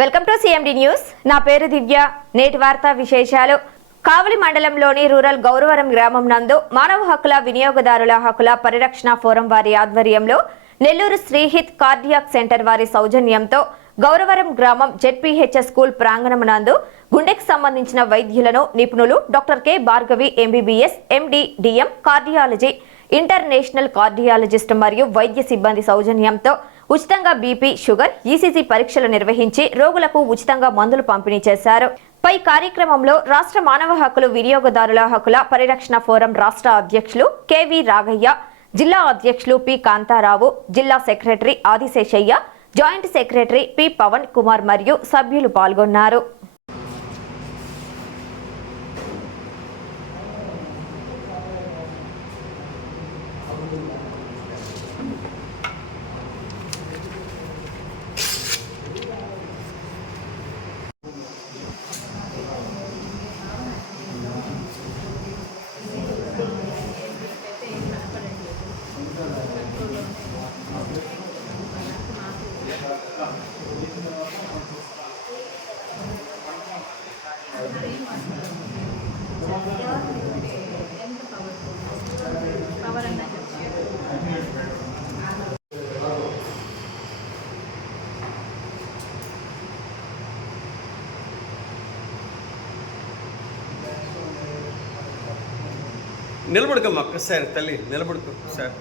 Welcome to CMD news. నా పేరు దివ్య. నేటి వార్తా విశేషాలు. కావలి మండలంలోని రూరల్ గౌరవరం గ్రామం నందు మానవ హక్కుల వినియోగదారుల హక్కుల పరిరక్షణ ఫోరం వారి ఆధ్వర్యంలో నెల్లూరు శ్రీహిత్ కార్డియాక్ సెంటర్ వారి సౌజన్యంతో గౌరవరం గ్రామం జెడ్పీహెచ్ఎస్ స్కూల్ ప్రాంగణం నందు గుండెకు సంబంధించిన వైద్యులను నిపుణులు doctor K Bhargavi MBBS MD DM cardiology international cardiologist మరియు వైద్య సిబ్బంది సౌజన్యంతో ఉచితంగా బీపీ, షుగర్, ఈసీజీ పరీక్షలు నిర్వహించి రోగులకు ఉచితంగా మందులు పంపిణీ చేశారు. పై కార్యక్రమంలో రాష్ట్ర మానవ హక్కులు వినియోగదారుల హక్కుల పరిరక్షణ ఫోరం రాష్ట్ర అధ్యక్షులు కెవి రాఘయ్య, జిల్లా అధ్యక్షులు పి కాంతారావు, జిల్లా secretary Adiseshaiah, joint secretary P Pavan Kumar మరియు సభ్యులు పాల్గొన్నారు. నిలబడుకోమ్మా ఒక్కసారి తల్లి, నిలబడుకో సార్.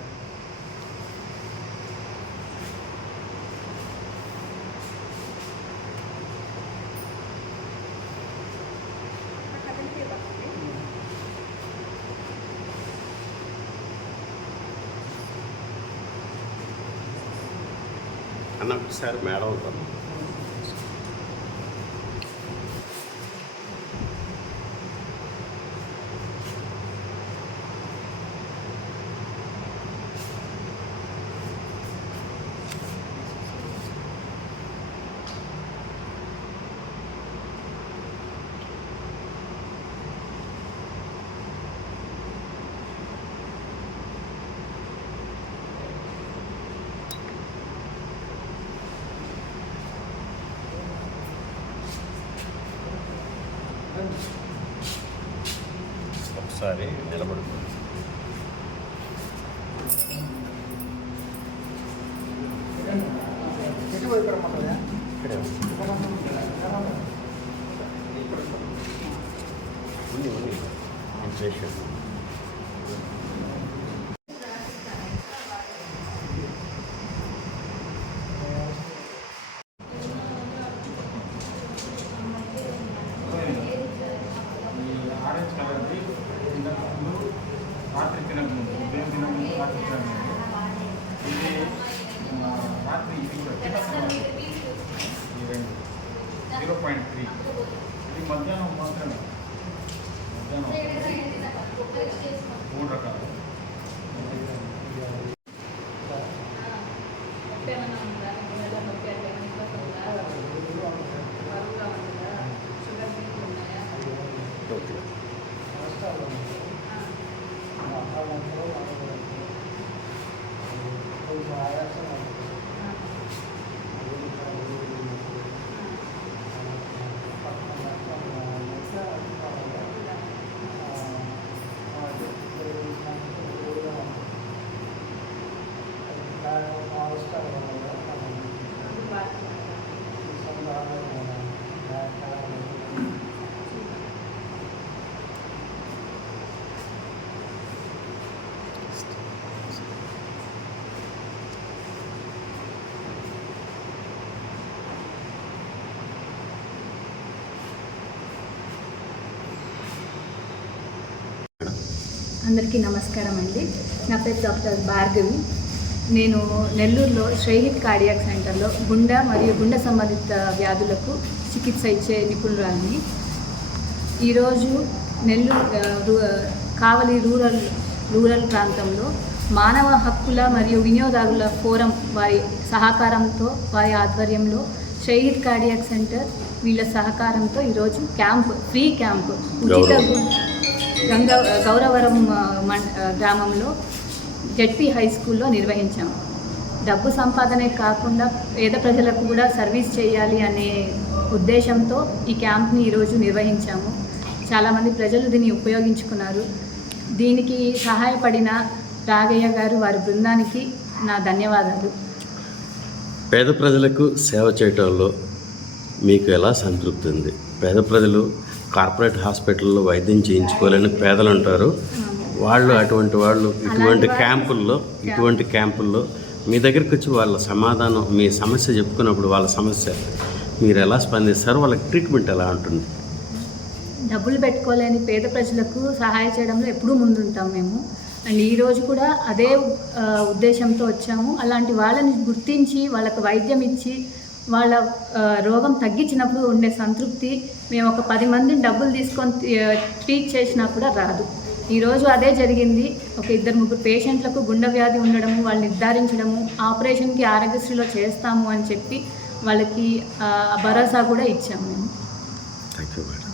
అన్న ఒకసారి మేడం అవుతాను. ఒకసారి నిలబడుకో. రాత్రి తినకముందు ఉదయం తినకముందు రాత్రి తినకముందు ఇది రాత్రి ఇది కూడా చిన్న సమయం ఈ రెండు 0.3 ఇది మధ్యాహ్నం మాత్రమే. మధ్యాహ్నం 3 రకాలు. అందరికీ నమస్కారం అండి. నా పేరు డాక్టర్ భార్గవి. నేను నెల్లూరులో శ్రీహిత్ కార్డియాక్ సెంటర్లో గుండె మరియు గుండె సంబంధిత వ్యాధులకు చికిత్స ఇచ్చే నిపుణురాలిని. ఈరోజు నెల్లూరు కావలి రూరల్ ప్రాంతంలో మానవ హక్కుల మరియు వినియోగదారుల ఫోరం వారి సహకారంతో, వారి ఆధ్వర్యంలో శ్రీహిత్ కార్డియాక్ సెంటర్ వీళ్ళ సహకారంతో ఈరోజు ఫ్రీ క్యాంప్ ఉచిత గౌరవరం గ్రామంలో జెడ్పీ హై స్కూల్లో నిర్వహించాము. డబ్బు సంపాదనే కాకుండా పేద ప్రజలకు కూడా సర్వీస్ చేయాలి అనే ఉద్దేశంతో ఈ క్యాంప్ని ఈరోజు నిర్వహించాము. చాలామంది ప్రజలు దీన్ని ఉపయోగించుకున్నారు. దీనికి సహాయపడిన రాగయ్య గారు వారి బృందానికి నా ధన్యవాదాలు. పేద ప్రజలకు సేవ చేయటంలో మీకు ఎలా సంతృప్తి ఉంది? పేద ప్రజలు కార్పొరేట్ హాస్పిటల్లో వైద్యం చేయించుకోవాలని పేదలు అంటారు. అటువంటి వాళ్ళు ఇటువంటి క్యాంపుల్లో మీ దగ్గరికి వచ్చి వాళ్ళ సమాధానం, మీ సమస్య చెప్పుకున్నప్పుడు వాళ్ళ సమస్య మీరు ఎలా స్పందిస్తారు? వాళ్ళకి ట్రీట్మెంట్ ఎలా ఉంటుంది? డబ్బులు పెట్టుకోలేని పేద ప్రజలకు సహాయం చేయడంలో ఎప్పుడూ ముందుంటాం మేము. అండ్ ఈరోజు కూడా అదే ఉద్దేశంతో వచ్చాము. అలాంటి వాళ్ళని గుర్తించి వాళ్ళకు వైద్యం ఇచ్చి వాళ్ళ రోగం తగ్గించినప్పుడు ఉండే సంతృప్తి మేము ఒక 10 మందిని డబ్బులు తీసుకొని ట్రీట్ చేసినా కూడా రాదు. ఈరోజు అదే జరిగింది. ఒక 2-3 పేషెంట్లకు గుండె వ్యాధి ఉండడము, వాళ్ళు నిర్ధారించడము, ఆపరేషన్కి ఆరోగ్యశ్రీలో చేస్తాము అని చెప్పి వాళ్ళకి భరోసా కూడా ఇచ్చాము మేము. Thank you madam.